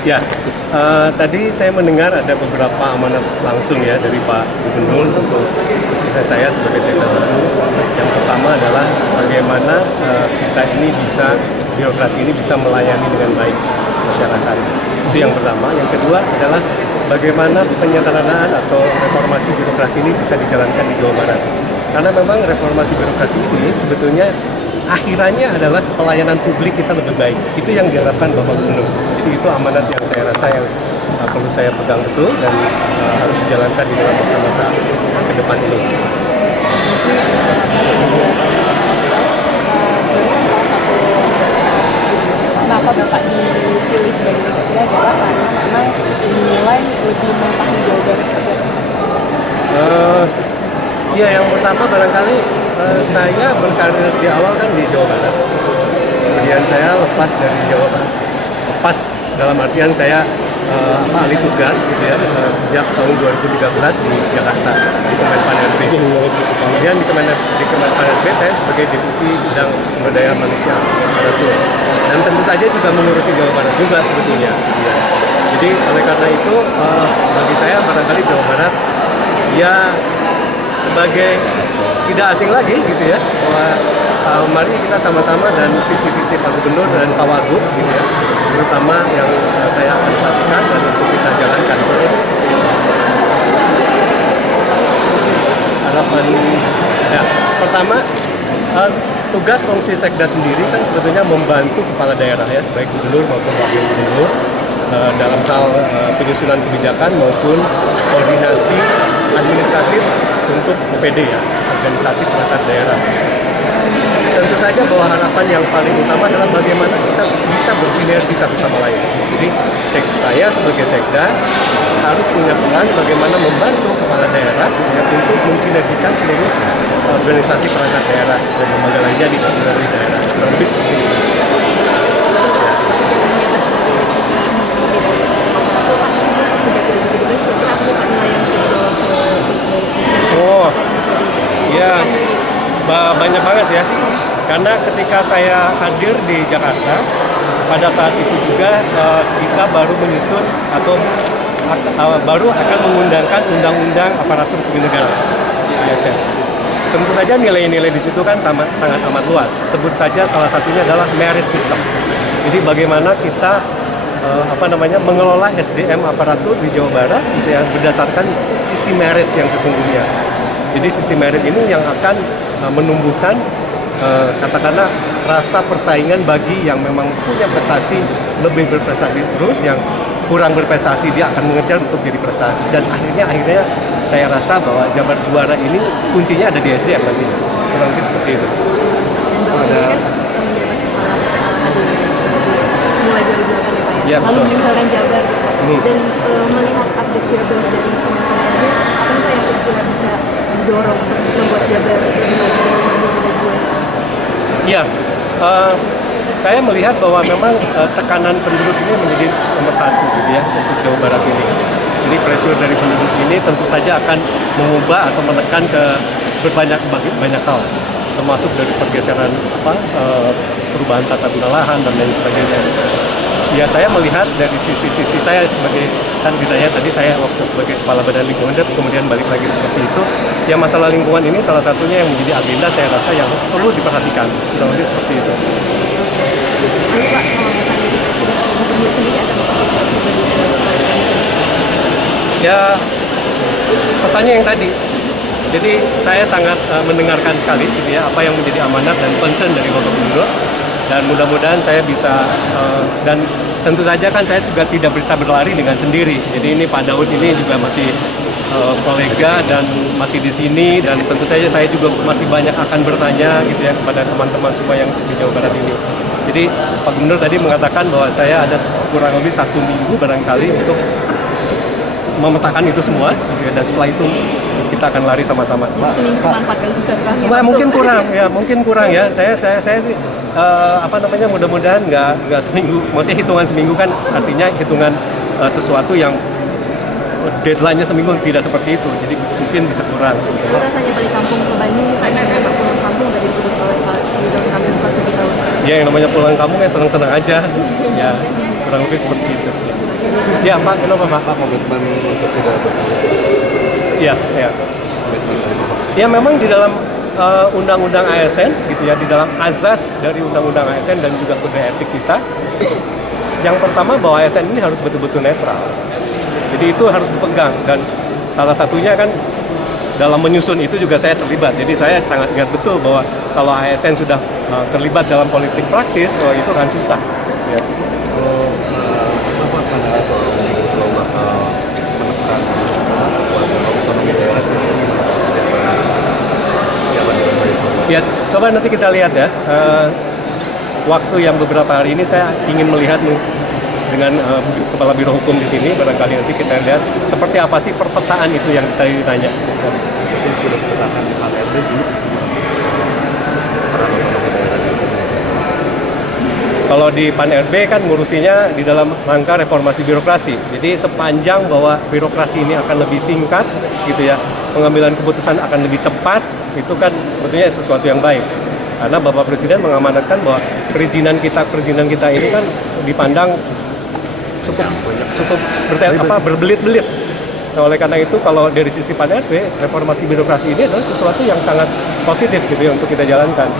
Ya, tadi saya mendengar ada beberapa amanat langsung ya dari Pak Gubernur untuk khususnya saya sebagai sekda baru. Yang pertama adalah bagaimana kita ini bisa, birokrasi ini bisa melayani dengan baik masyarakat. Itu yang pertama. Yang kedua adalah bagaimana penyederhanaan atau reformasi birokrasi ini bisa dijalankan di Jawa Barat. Karena memang reformasi birokrasi ini sebetulnya akhirannya adalah pelayanan publik kita lebih baik. Itu yang diharapkan Bapak Gubernur. Jadi itu amanat yang saya rasa yang perlu saya pegang betul dan harus dijalankan di dalam masa-masa ke depan ini. Kenapa Bapak dipilih sebagai sekda adalah karena memang dinilai lebih memahami Jawa Barat seperti Ya, yang pertama barangkali saya berkarir di awal kan di Jawa Barat. Kemudian saya lepas dari Jawa Barat. Lepas dalam artian saya alih tugas gitu ya sejak tahun 2013 di Jakarta di Kemenpan RB. Kemudian di Kemenpan RB saya sebagai Deputi Bidang Sumber Daya Manusia Aparatur. Dan tentu saja juga mengurusi Jawa Barat juga sebetulnya. Ya. Jadi oleh karena itu bagi saya barangkali Jawa Barat ya sebagai tidak asing lagi gitu ya bahwa mari kita sama-sama dan visi-visi Pak Gubernur dan Pak Wagub gitu ya terutama yang saya akan perhatikan dan untuk kita jalankan. Harapan ya pertama tugas fungsi sekda sendiri kan sebetulnya membantu kepala daerah ya baik gubernur maupun wakil gubernur dalam hal penyusunan kebijakan maupun koordinasi administratif untuk OPD ya, organisasi perangkat daerah. Tentu saja bahwa harapan yang paling utama adalah bagaimana kita bisa bersinergi satu sama lain. Jadi saya sebagai sekda harus punya peran bagaimana membantu kepala daerah ya, untuk mensinergikan seluruh organisasi perangkat daerah dan lembaga lainnya di daerah. Kurang lebih seperti itu. Oh, ya banyak banget ya. Karena ketika saya hadir di Jakarta, pada saat itu juga kita baru menyusun atau baru akan mengundangkan undang-undang aparatur sipil negara. ASN. Tentu saja nilai-nilai di situ kan sangat amat luas. Sebut saja salah satunya adalah merit system. Jadi bagaimana kita mengelola SDM aparatur di Jawa Barat bisa berdasarkan sistem merit yang sesungguhnya. Jadi sistem merit ini yang akan menumbuhkan katakanlah rasa persaingan bagi yang memang punya prestasi lebih berprestasi terus, yang kurang berprestasi dia akan mengejar untuk jadi prestasi dan akhirnya saya rasa bahwa jabar juara ini kuncinya ada di SDM nanti. Kurang lebih seperti itu. Ya, lalu meninggalkan Jabar dan melihat update Jabar dari teman-teman apa nih Pak yang kira-kira bisa mendorong untuk membuat Jabar lebih maju Ya, saya melihat bahwa memang tekanan penduduk ini menjadi nomor satu gitu ya untuk Jawa Barat ini. Jadi pressure dari penduduk ini tentu saja akan mengubah atau menekan ke banyak hal, termasuk dari pergeseran perubahan tata guna lahan dan lain sebagainya. Ya saya melihat dari sisi saya sebagai kan ditanya tadi saya waktu sebagai kepala badan lingkungan hidup kemudian balik lagi seperti itu. Ya masalah lingkungan ini salah satunya yang menjadi agenda saya rasa yang perlu diperhatikan. Kurang lebih seperti itu. Ya pesannya yang tadi. Jadi saya sangat mendengarkan sekali gitu ya apa yang menjadi amanat dan concern dari Bapak Gubernur. Dan mudah-mudahan saya bisa dan tentu saja kan saya juga tidak bisa berlari dengan sendiri. Jadi ini Pak Daud ini juga masih kolega dan masih di sini dan tentu saja saya juga masih banyak akan bertanya gitu ya kepada teman-teman semua yang di Jawa Barat ini. Jadi Pak Gubernur tadi mengatakan bahwa saya ada kurang lebih 1 minggu barangkali untuk memetakan itu semua gitu ya, dan setelah itu kita akan lari sama-sama. Seminggu manfaatkan juga Pak. Mungkin kurang ya. Saya sih mudah-mudahan nggak seminggu. Maksudnya hitungan seminggu kan artinya hitungan sesuatu yang deadline-nya seminggu tidak seperti itu. Jadi mungkin bisa kurang. Itu rasanya balik kampung ke Bandung karena memang pulang kampung dari dulu oleh Pak Ridwan Kamil 7 tahun. Ya yang namanya pulang kampung ya senang-senang aja. Ya kurang lebih seperti itu. Ya Pak, kenapa Pak? Pak, komitmen untuk tidak berpolitik. Ya, ya. Komitmen dari Bapak. Ya memang di dalam undang-undang ASN gitu ya, di dalam azas dari undang-undang ASN dan juga kode etik kita, yang pertama bahwa ASN ini harus betul-betul netral. Jadi itu harus dipegang, dan salah satunya kan dalam menyusun itu juga saya terlibat. Jadi saya sangat ingat betul bahwa kalau ASN sudah terlibat dalam politik praktis, itu kan susah. Ya. Kalau Bapak pada soal Omnibus Law bakal menekan otonomi daerah itu siapa yang baik? Ya, coba nanti kita lihat ya. Waktu yang beberapa hari ini saya ingin melihat dengan Kepala Biro Hukum di sini, barangkali nanti kita lihat seperti apa sih perpetaan itu yang tadi ditanya. Mungkin sudah dikatakan di HRD dulu peran otonomi daerah di Omnibus Law. Kalau di Pan-RB kan ngurusinya di dalam rangka reformasi birokrasi. Jadi sepanjang bahwa birokrasi ini akan lebih singkat gitu ya, pengambilan keputusan akan lebih cepat, itu kan sebetulnya sesuatu yang baik. Karena Bapak Presiden mengamanatkan bahwa perizinan kita ini kan dipandang cukup berbelit-belit. Nah, oleh karena itu kalau dari sisi Pan-RB, reformasi birokrasi ini adalah sesuatu yang sangat positif gitu ya untuk kita jalankan.